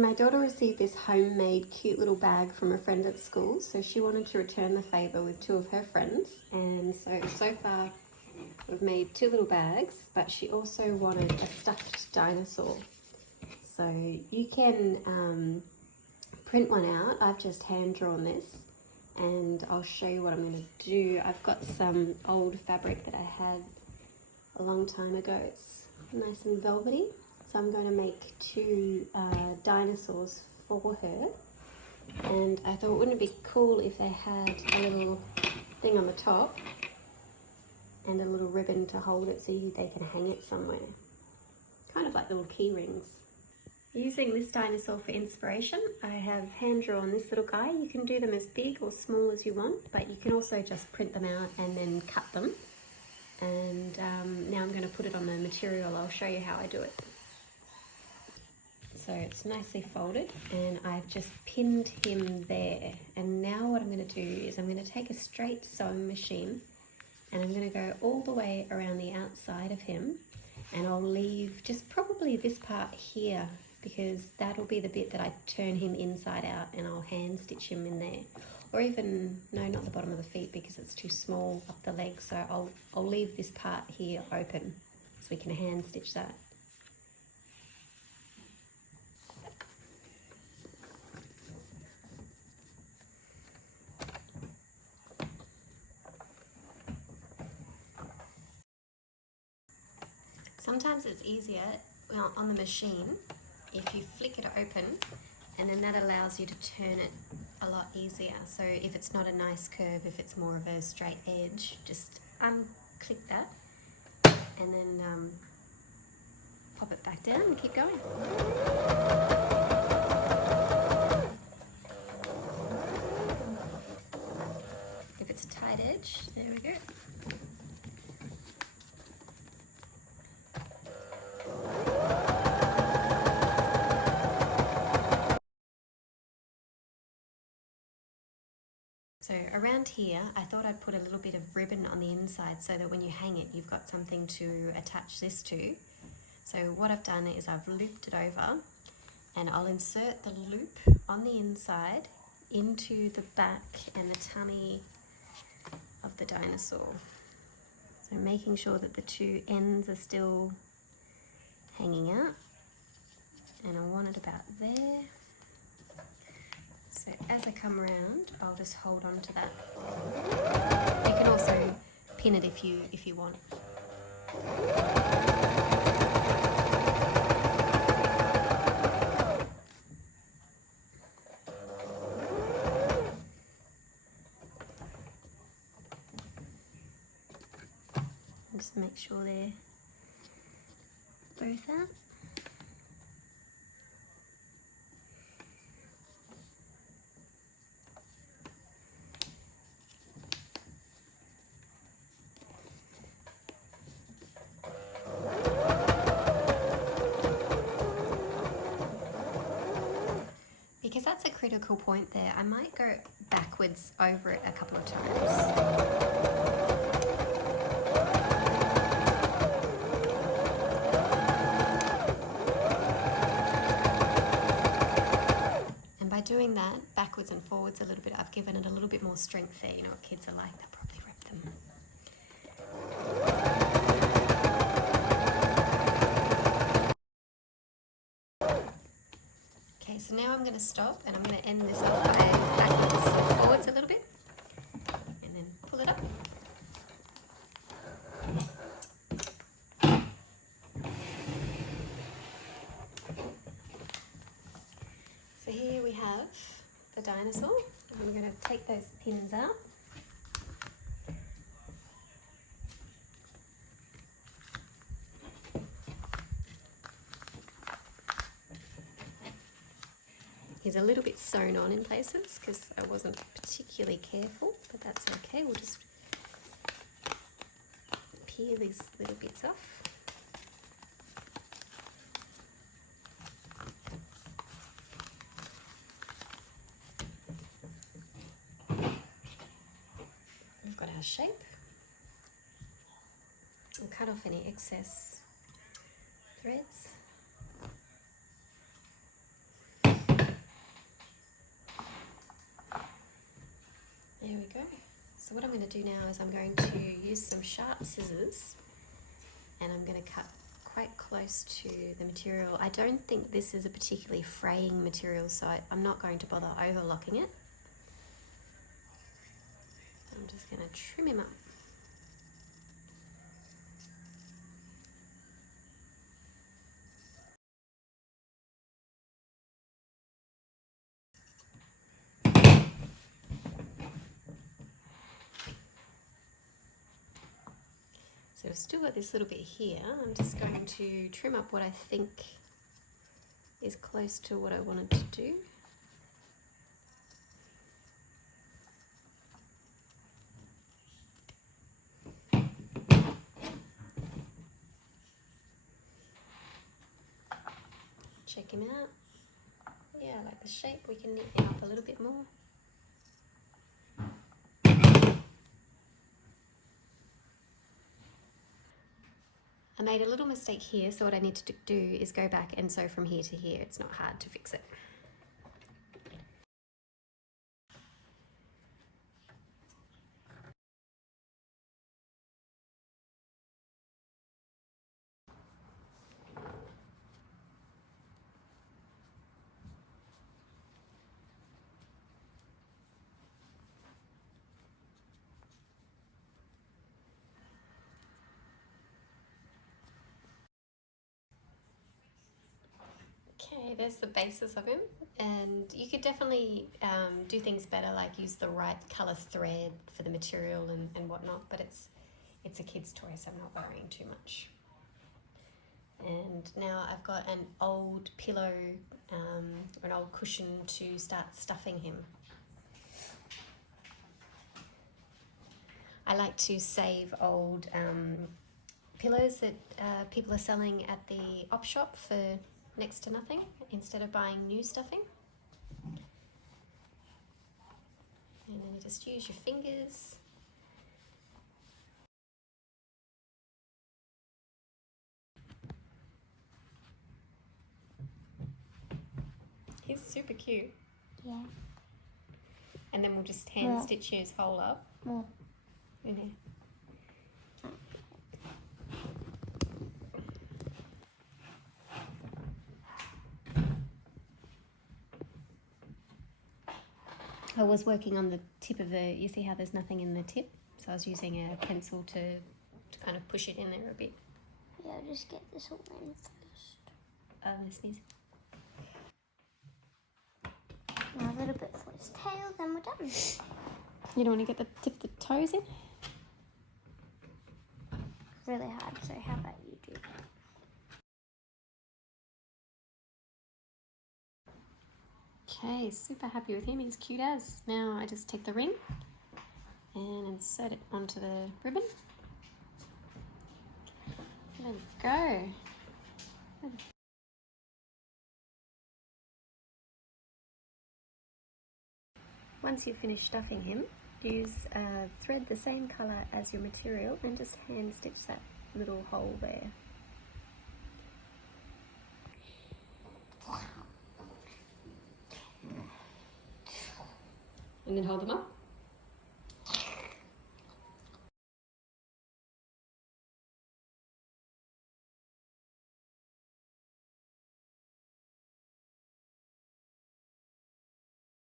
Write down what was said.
My daughter received this homemade cute little bag from a friend at school, so she wanted to return the favour with two of her friends, and so far we've made two little bags, but she also wanted a stuffed dinosaur. So you can print one out. I've just hand drawn this and I'll show you what I'm going to do. I've got some old fabric that I had a long time ago. It's nice and velvety. So I'm going to make two dinosaurs for her. And I thought, wouldn't it be cool if they had a little thing on the top and a little ribbon to hold it so they can hang it somewhere. Kind of like little key rings. Using this dinosaur for inspiration, I have hand drawn this little guy. You can do them as big or small as you want, but you can also just print them out and then cut them. And now I'm going to put it on the material. I'll show you how I do it. So it's nicely folded and I've just pinned him there. And now what I'm going to do is I'm going to take a straight sewing machine and I'm going to go all the way around the outside of him, and I'll leave just probably this part here, because that'll be the bit that I turn him inside out, and I'll hand stitch him in there. Or even, no, not the bottom of the feet because it's too small, up the legs. So I'll leave this part here open so we can hand stitch that. Sometimes it's easier on the machine if you flick it open, and then that allows you to turn it a lot easier. So if it's not a nice curve, if it's more of a straight edge, just unclick that and then pop it back down and keep going. If it's a tight edge, there we go. So around here, I thought I'd put a little bit of ribbon on the inside so that when you hang it, you've got something to attach this to. So what I've done is I've looped it over, and I'll insert the loop on the inside into the back and the tummy of the dinosaur. So making sure that the two ends are still hanging out, and I want it about there. So as I come around, I'll just hold on to that. You can also pin it if you want. Just make sure they're both out. Because that's a critical point there, I might go backwards over it a couple of times. And by doing that, backwards and forwards a little bit, I've given it a little bit more strength there. You know what kids are like, they'll probably rip them. So now I'm going to stop and I'm going to end this up by backwards and forwards a little bit and then pull it up. So here we have the dinosaur. I'm going to take those pins out. He's a little bit sewn on in places because I wasn't particularly careful, but that's okay. We'll just peel these little bits off. We've got our shape. We'll cut off any excess threads. So what I'm going to do now is I'm going to use some sharp scissors and I'm going to cut quite close to the material. I don't think this is a particularly fraying material, so I'm not going to bother overlocking it. I'm just going to trim him up. So I've still got this little bit here. I'm just going to trim up what I think is close to what I wanted to do. Check him out. Yeah, I like the shape. We can knit him up a little bit more. I made a little mistake here, so what I need to do is go back and sew from here to here. It's not hard to fix it. Okay, there's the basis of him, and you could definitely do things better, like use the right colour thread for the material and whatnot, but it's a kid's toy, so I'm not worrying too much. And now I've got an old pillow, or an old cushion to start stuffing him. I like to save old pillows that people are selling at the op shop for next to nothing, instead of buying new stuffing. And then you just use your fingers. He's super cute. Yeah. And then we'll just hand stitch his hole up. More. In here. I was working on the tip of the, you see how there's nothing in the tip? So I was using a pencil to kind of push it in there a bit. Yeah, I'll just get this all in first. I'm gonna sneeze. Now a little bit for his tail, then we're done. You don't want to get the tip of the toes in? Really hard, so how about you do that? Okay, super happy with him. He's cute as. Now I just take the ring and insert it onto the ribbon. There we go. Once you've finished stuffing him, use thread the same colour as your material and just hand stitch that little hole there. And then hold them up.